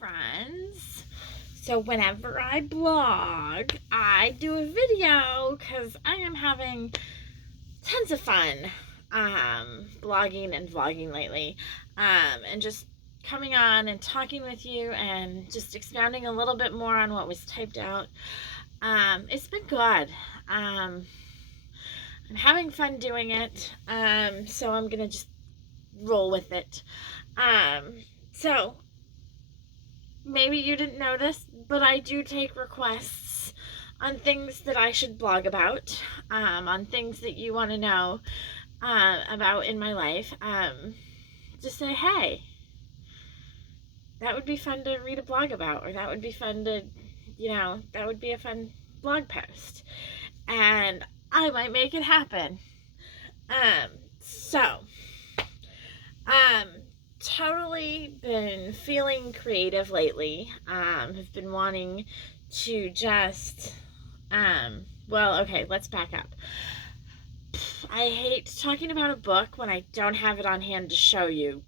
friends. So whenever I blog, I do a video because I am having tons of fun blogging and vlogging lately, and just coming on and talking with you and just expounding a little bit more on what was typed out. It's been good. I'm having fun doing it, so I'm gonna just roll with it. So maybe you didn't notice, but I do take requests on things that I should blog about, on things that you want to know about in my life. Just say, hey, that would be fun to read a blog about, or that would be fun to, that would be a fun blog post. And I might make it happen. So, totally been feeling creative lately. Have been wanting to just, well, okay, let's back up. I hate talking about a book when I don't have it on hand to show you,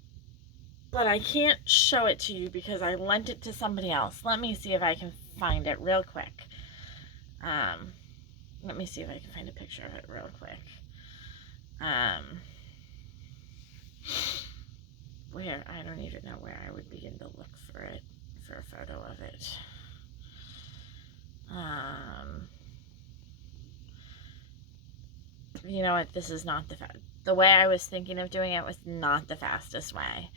but I can't show it to you because I lent it to somebody else. Let me see if I can find it real quick. Let me see if I can find a picture of it real quick. Where? I don't even know where I would begin to look for it, for a photo of it. You know what? This is not the way I was thinking of doing it was not the fastest way.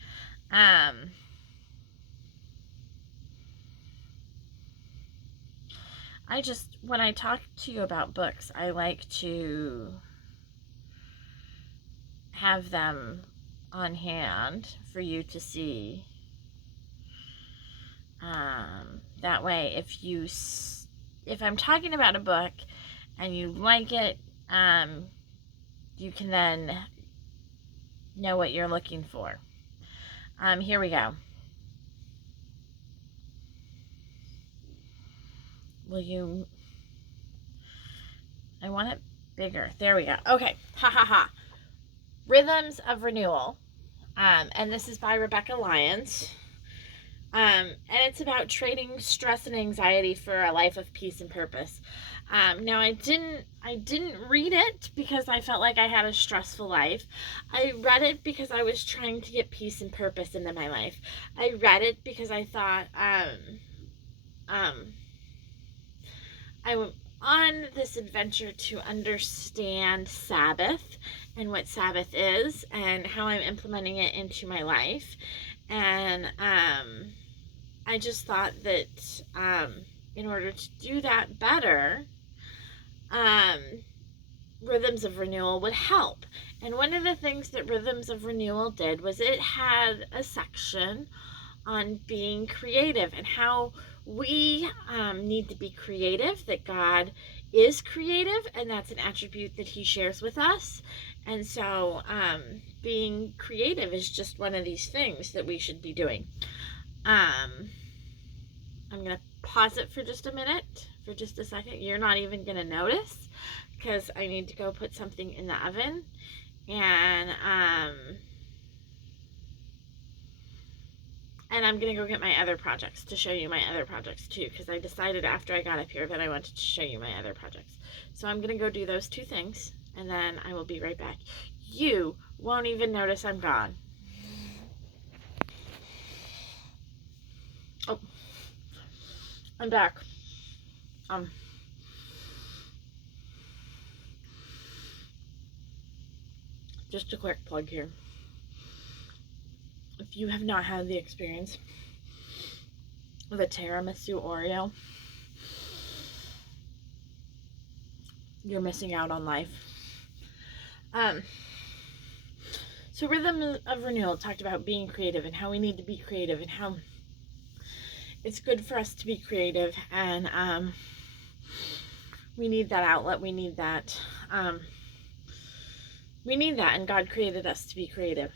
When I talk to you about books, I like to have them on hand for you to see. That way, if I'm talking about a book and you like it, you can then know what you're looking for. Here we go. I want it bigger. There we go. Okay. Ha ha ha. Rhythms of Renewal. And this is by Rebecca Lyons. And it's about trading stress and anxiety for a life of peace and purpose. Now I didn't read it because I felt like I had a stressful life. I read it because I was trying to get peace and purpose into my life. I read it because I thought, I'm on this adventure to understand Sabbath and what Sabbath is and how I'm implementing it into my life. And I just thought that in order to do that better, Rhythms of Renewal would help. And one of the things that Rhythms of Renewal did was it had a section on being creative and how we need to be creative, that God is creative, and that's an attribute that he shares with us. And so being creative is just one of these things that we should be doing. I'm going to pause it for just a minute, for just a second. You're not even going to notice because I need to go put something in the oven. And I'm going to go get my other projects to show you my other projects too, because I decided after I got up here that I wanted to show you my other projects. So I'm going to go do those two things, and then I will be right back. You won't even notice I'm gone. Oh, I'm back. Just a quick plug here. If you have not had the experience of a tiramisu Oreo, you're missing out on life. So Rhythm of Renewal talked about being creative and how we need to be creative and how it's good for us to be creative, and we need that outlet. We need that. And God created us to be creative.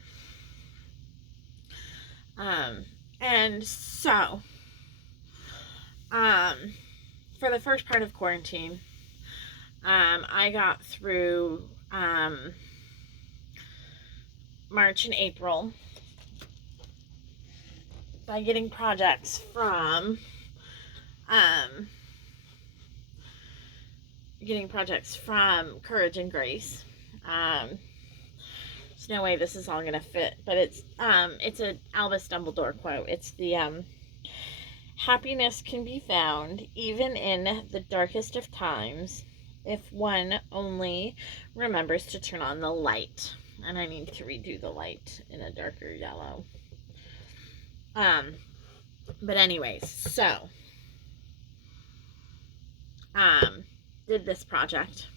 And so, for the first part of quarantine, I got through March and April by getting projects from Courage and Grace. There's no way this is all gonna fit, but it's an Albus Dumbledore quote. It's the happiness can be found even in the darkest of times if one only remembers to turn on the light. And I need to redo the light in a darker yellow. But anyways, so did this project.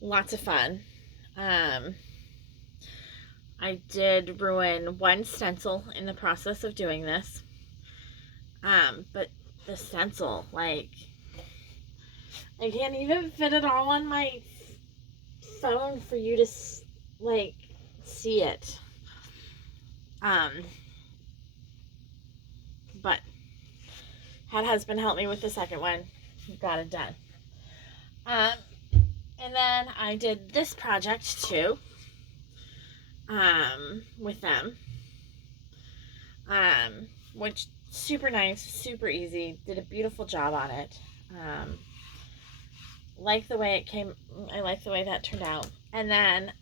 Lots of fun. I did ruin one stencil in the process of doing this. But the stencil, like, I can't even fit it all on my phone for you to, like, see it. But had husband help me with the second one. Got it done. And then I did this project too. With them. Which super nice, super easy. Did a beautiful job on it. Like the way it came. I like the way that turned out. And then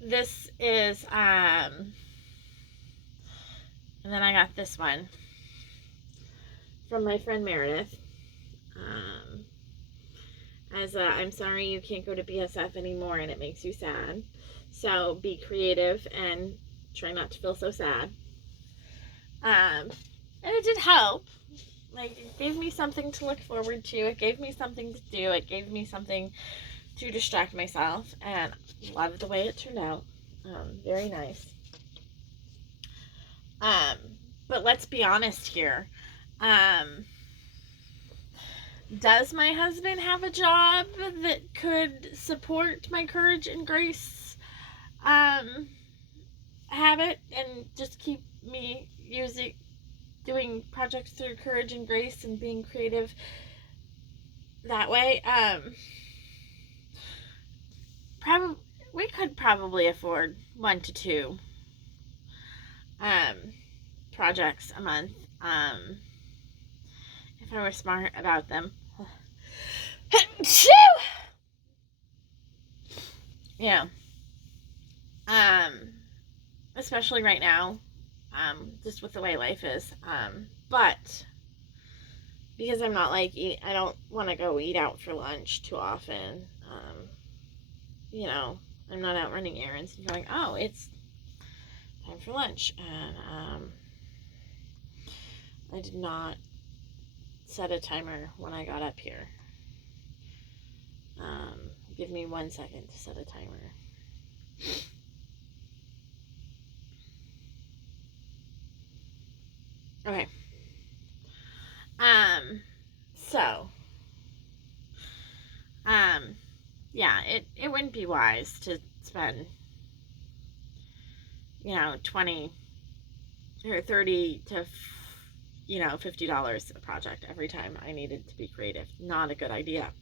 this is and then I got this one from my friend Meredith. I'm sorry you can't go to BSF anymore and it makes you sad. So be creative and try not to feel so sad. And it did help. Like, it gave me something to look forward to. It gave me something to do. It gave me something to distract myself. And loved the way it turned out. Very nice. But let's be honest here. Does my husband have a job that could support my Courage and Grace habit and just keep me doing projects through Courage and Grace and being creative that way? We could probably afford 1 to 2 projects a month if I were smart about them. Yeah. Especially right now, just with the way life is. But because I'm not like I don't want to go eat out for lunch too often. You know, I'm not out running errands and going, oh, it's time for lunch. And I did not set a timer when I got up here. Give me 1 second to set a timer. Okay. Yeah, it wouldn't be wise to spend, $20 or $30 to, $50 a project every time I needed to be creative. Not a good idea.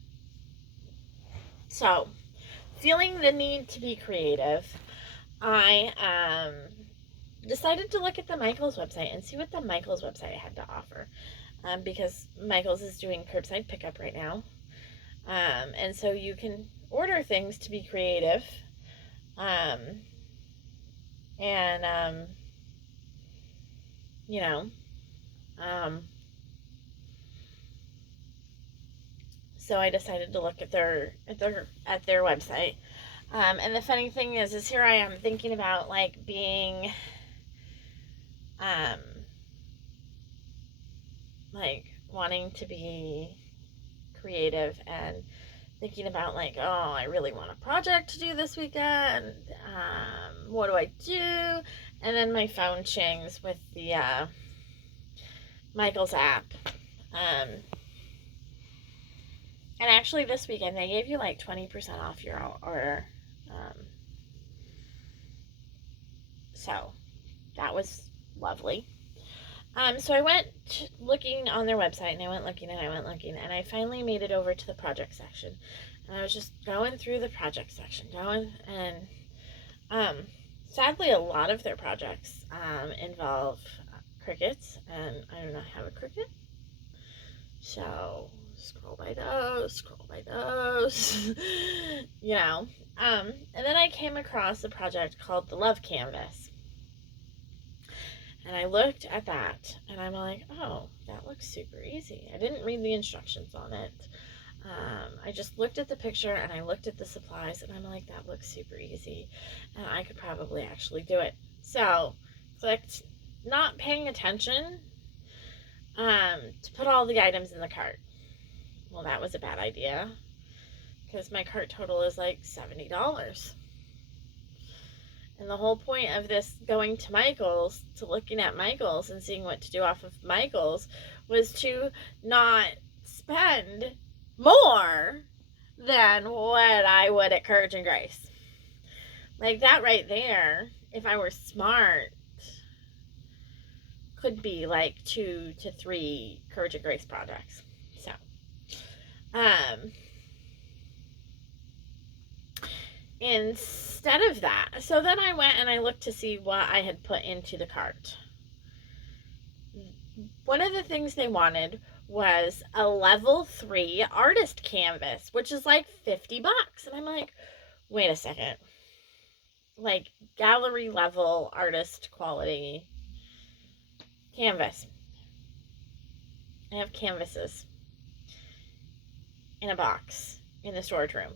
So, feeling the need to be creative, I decided to look at the Michaels website and see what the Michaels website had to offer. Because Michaels is doing curbside pickup right now. And so you can order things to be creative. So I decided to look at their website. And the funny thing is here I am thinking about like being like wanting to be creative and thinking about like, oh, I really want a project to do this weekend. What do I do? And then my phone chings with the Michaels app. And actually this weekend they gave you like 20% off your order. So that was lovely. So I went looking on their website, and I went looking, and I finally made it over to the project section. And I was just going through the project section, sadly, a lot of their projects involve crickets, and I do not have a cricket. So, scroll by those, you know. And then I came across a project called the Love Canvas. And I looked at that, and I'm like, oh, that looks super easy. I didn't read the instructions on it. I just looked at the picture, and I looked at the supplies, and I'm like, that looks super easy. And I could probably actually do it. So, clicked not paying attention to put all the items in the cart. Well, that was a bad idea, because my cart total is like $70. And the whole point of this going to Michael's, to looking at Michael's and seeing what to do off of Michael's, was to not spend more than what I would at Courage and Grace. Like, that right there, if I were smart, could be like 2 to 3 Courage and Grace projects. So, instead of that, so then I went and I looked to see what I had put into the cart. One of the things they wanted was a level 3 artist canvas, which is like $50. And I'm like, wait a second. Like, gallery level artist quality canvas. I have canvases in a box in the storage room.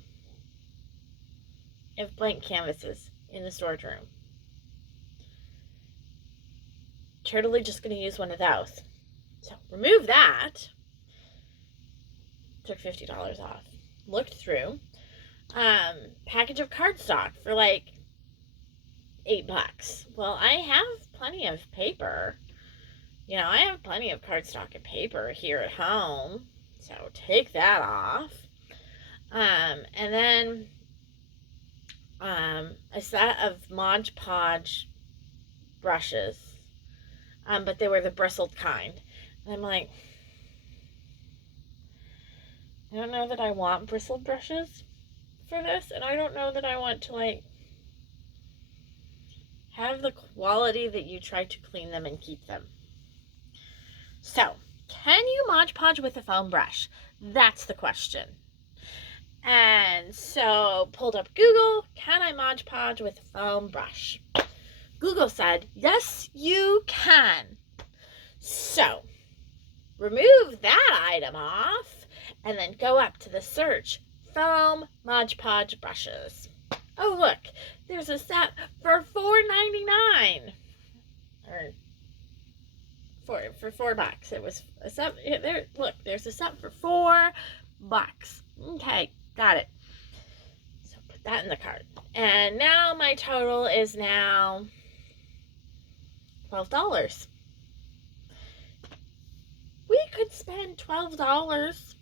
I have blank canvases in the storage room. Totally just going to use one of those. So, remove that. Took $50 off. Looked through. Package of cardstock for like $8. Well, I have plenty of paper. You know, I have plenty of cardstock and paper here at home. So, take that off. And then a set of Mod Podge brushes. But they were the bristled kind. And I'm like, I don't know that I want bristled brushes for this, and I don't know that I want to, like, have the quality that you try to clean them and keep them. So, can you Mod Podge with a foam brush? That's the question. And so, pulled up Google, can I Mod Podge with a foam brush? Google said, yes, you can. So, remove that item off, and then go up to the search, foam Mod Podge brushes. Oh, look, there's a set for $4.99. Or for $4. It was a set. There, look, there's a set for $4. Okay, got it. So put that in the cart. And now my total is now $12. We could spend $12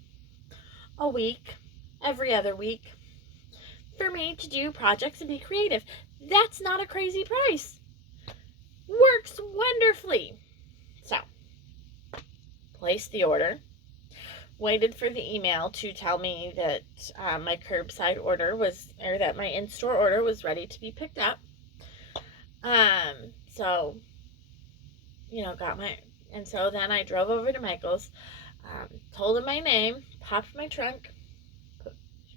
a week, every other week, for me to do projects and be creative. That's not a crazy price. Works wonderfully. So, placed the order. Waited for the email to tell me that my curbside order was, or that my in-store order was ready to be picked up. So, you know, and so then I drove over to Michael's, told him my name, popped my trunk,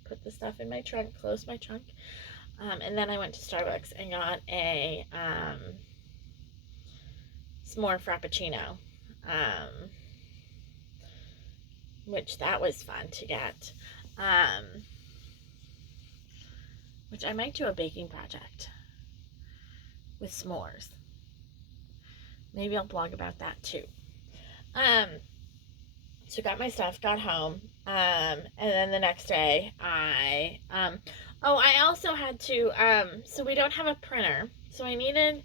put the stuff in my trunk, closed my trunk, and then I went to Starbucks and got a s'more frappuccino, which that was fun to get, which I might do a baking project with s'mores. Maybe I'll blog about that too. So got my stuff, got home, and then the next day I also had to, so we don't have a printer, so I needed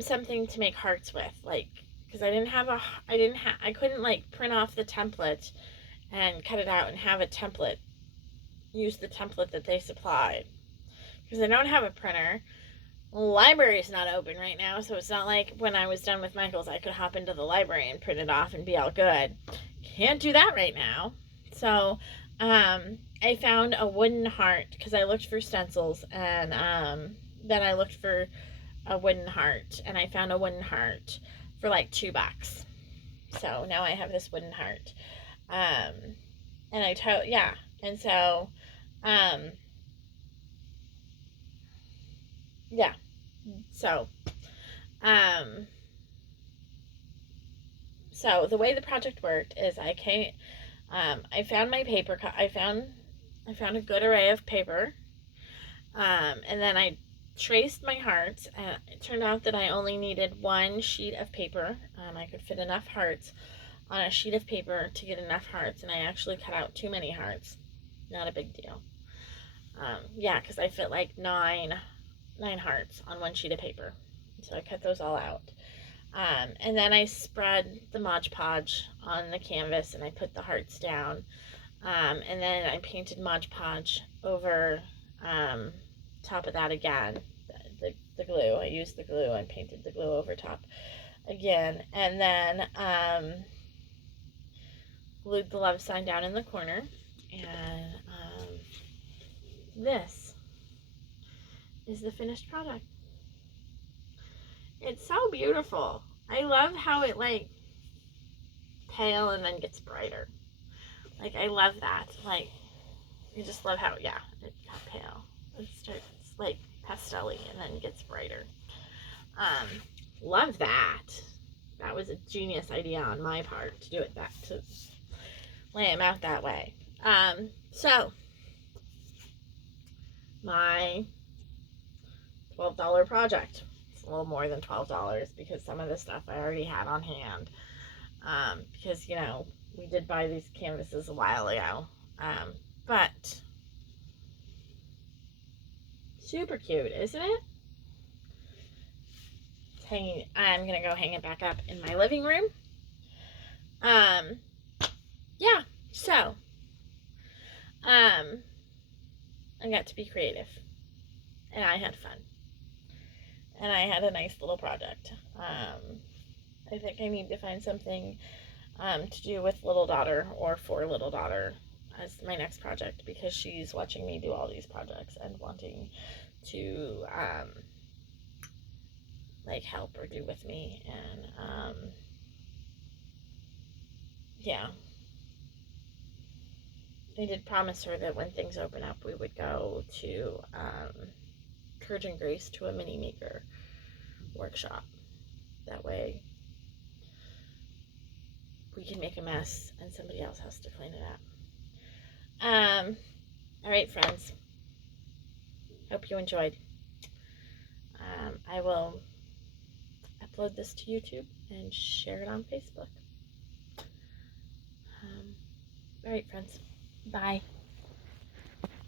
something to make hearts with, like, because I couldn't like print off the template and cut it out and have a template, use the template that they supplied, because I don't have a printer. Library's not open right now, so it's not like when I was done with Michael's I could hop into the library and print it off and be all good. Can't do that right now. So I found a wooden heart because I looked for stencils, and then I looked for a wooden heart, and I found a wooden heart for like $2. So now I have this wooden heart. And yeah. And so, yeah. So, so the way the project worked is I found my paper, I found a good array of paper, and then I traced my hearts, and it turned out that I only needed one sheet of paper. I could fit enough hearts on a sheet of paper to get enough hearts, and I actually cut out too many hearts. Not a big deal. Yeah, because I fit like nine hearts on one sheet of paper, so I cut those all out. And then I spread the Mod Podge on the canvas, and I put the hearts down. And then I painted Mod Podge over top of that again. The glue. I used the glue and painted the glue over top again. And then glued the love sign down in the corner. And this is the finished product. It's so beautiful. I love how it like pale and then gets brighter. Like, I love that. Like, I just love how, yeah, it got pale. It starts like pastel-y and then gets brighter. Love that. That was a genius idea on my part to do it to lay them out that way. So my $12 project. It's a little more than $12 because some of the stuff I already had on hand. Because, you know, we did buy these canvases a while ago. But super cute, isn't it? I'm gonna go hang it back up in my living room. Yeah, so I got to be creative, and I had fun, and I had a nice little project. I think I need to find something to do with little daughter or for little daughter as my next project, because she's watching me do all these projects and wanting to like help or do with me. And yeah, I did promise her that when things open up we would go to Courage and Grace to a mini maker workshop. That way we can make a mess and somebody else has to clean it up. All right, friends, hope you enjoyed. I will upload this to YouTube and share it on Facebook. All right, friends, bye.